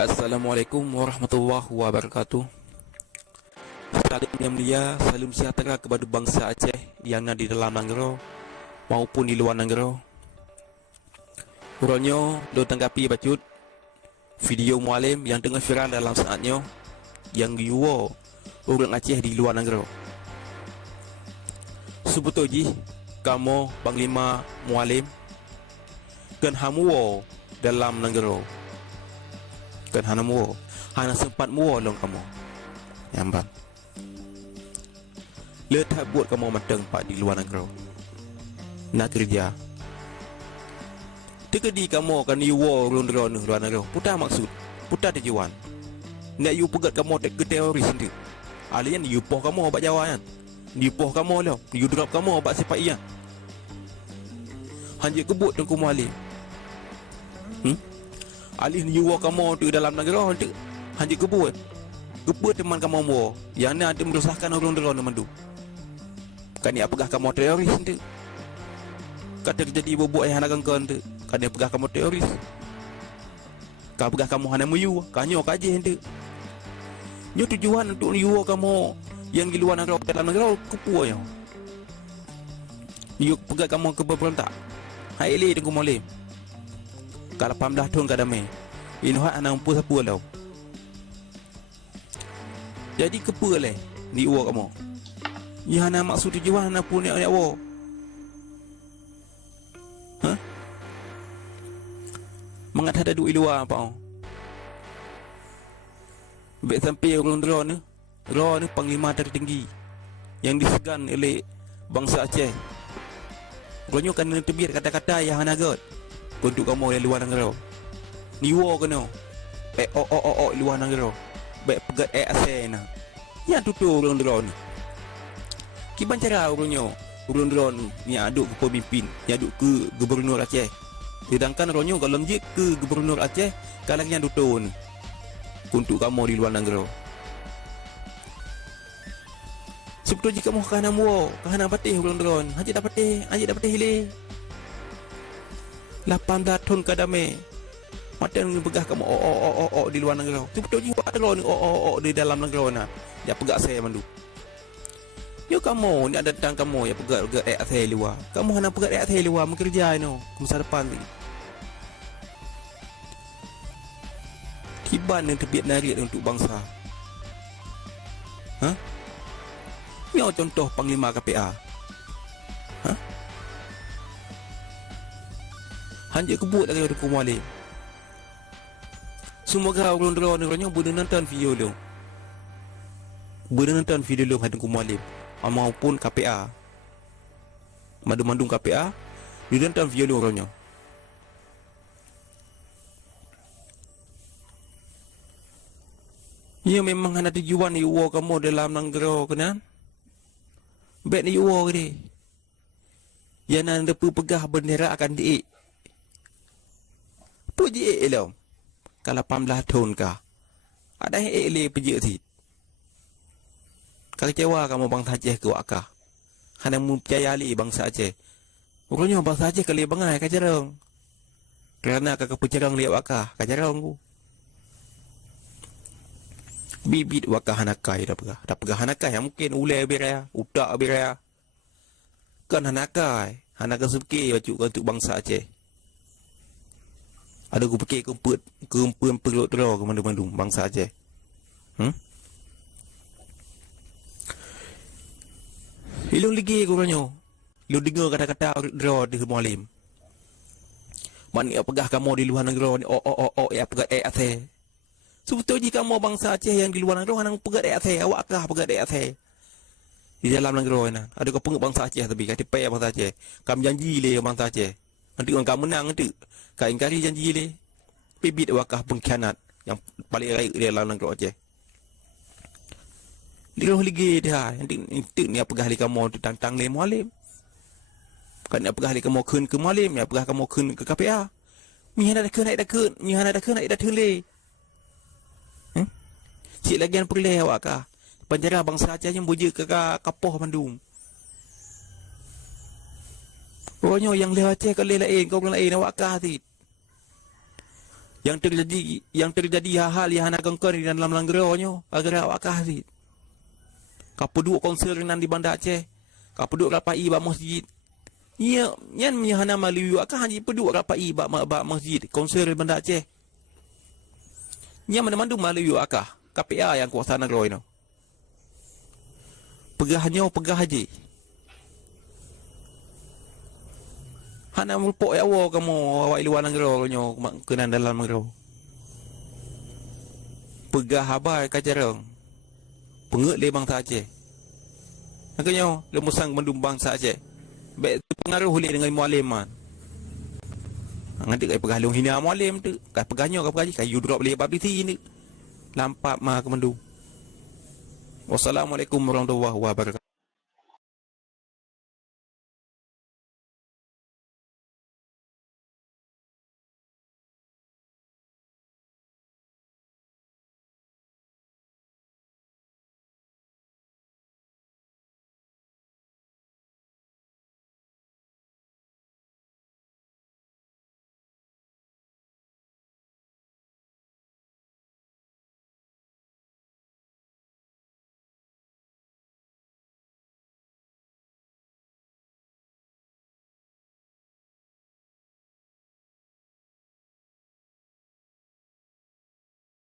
Assalamualaikum warahmatullahi wabarakatuh. Salam yang mulia, salam sejahtera kepada bangsa Aceh yang ada di dalam negara maupun di luar negara. Uronyo do tanggapi bacut video mualim yang tengah viral dalam saatnya yang yuwo orang Aceh di luar negara. Sebetul kamu Panglima Mualim kan hamuwo dalam negara. Kan hana sempat muo long kamu yambang letak buat kamu matang pak di luar negara nak kerja tegedi kamu kan yuwo luar negara putar maksud putar tujuan nak yu pegat kamu ke teroris sendiri alian yu poh kamu obat Jawa kan yu poh kamu lo yu drop kamu obat sepak iyan hanya kebut tengku mualim alih yuwa kamu di dalam negara hanya kebut teman kamu mo yang nanti merusakkan orang-orang mandu kan dia pegah kamu teroris nanti kata jadi bobok yang nak kan dia pegah kamu teroris kau pegah kamu hana muyu kanyo kaje nanti nyo tujuan untuk yuwa kamu yang di luar negara dalam negara kepuanya yu pegah kamu ke berontak hai le tengku molim kalau 18 tahun kadame ini hak anak umpu siapa lau jadi kepa le ni uwa kamu ni hana maksud tujuan hana pun ni awak mengat ada duit luar apa baik sampai orang Ron ni panglima tertinggi yang disegan oleh bangsa Aceh ronyo kan tebir kata-kata yang hana god untuk kamu dari luar negara ni wo kena luar negara baik pegat asena ya tutu orang ni kiban cara orangnya orang ni aduk ke pemimpin ni aduk ke gubernur Aceh sedangkan orangnya kalau je ke gubernur Aceh kalangnya tutu ni untuk kamu di luar negara sebetulnya kamu kahana muo kahana patih orang haji dapat hilih 18 tahun kadame macam pegah kamu di luar negara tu betul jiwa ada ni di dalam negara na dia pegak saya mandu yo kamu ni ada datang kamu ya pegak saya luar kamu hana pegak saya luar bekerja no masa depan ni kiban yang terbiat narik untuk bangsa yo contoh Panglima KPA hanya kebut lagi ada kumali semua gara orang-orang ni boleh nonton video lu hadu kumali maupun KPA madu-mandung KPA dia nonton video lu orangnya ya memang ada tujuan ni uwa kamu dalam negara kenan baik ni uwa ke dia yang nak pegah bendera akan diik puji elom kalau 18 tahun kah ada yang ele puji ti kalau kecewa kamu bangsa Aceh ke wakah hanya mempercaya li bangsa Aceh orangnya bangsa Aceh kali bangai kajarang kerana kakak pecerang li wakah kajarang ku bibit wakah hanakai dah pegah hanakai yang mungkin ulai beraya utak beraya kan hanakai suki baju untuk bangsa Aceh ada aku pakai kempen perut teror ke mandung bangsa Aceh ilung lagi korangnya lu dengar kata-kata draw di mualim mana pegah kamu di luar negara ni ya pegat Aceh sebetulnya kamu bangsa Aceh yang di luar negara hang pegat Aceh awak kah pegat Aceh di dalam negara ni ada kau pengak bangsa Aceh tapi kata payah bangsa Aceh kamu janji le bangsa Aceh nanti orang kamu menang nanti kau ingkari janji le bibit wakah pengkhianat yang paling raik di dalam negara Aceh diroh lagi dia nanti ni apa gahli kamu tantang le mualim kan apa gahli kamu kun ke mualim ya apa kamu kun ke KPA mi hana dak kun le cik lagian perleh awak kah penjara bangsa Aceh yang buja ke kapoh Bandung Pokoknya yang lewat Aceh kalau lain kau lain awak kah ti yang terjadi hal-hal yang nak kengker di dalam langgeronyo agar awak kahit. Kapu duk konser nan di Banda Aceh. Kapu duk rapai ba masjid. Ia nyan menyahana malu akah haji peduk rapai ba masjid konser di Banda Aceh. Nya mana-mandu malu akah KPA yang kuasa negara ini. Pegah haji. Hana mulpok ya wo kamu awak luar negara nyo kena dalam negara. Pegah habai kajarang. Pengut le bangsa Aceh. Makanya lemusang mendum bangsa Aceh. Baik pengaruh oleh dengan mualiman. Nanti kai pegah long hina mualim tu. Kai pegahnya kai pegah kai you drop le publicity ni. Lampak mah kemendu. Wassalamualaikum warahmatullahi wabarakatuh.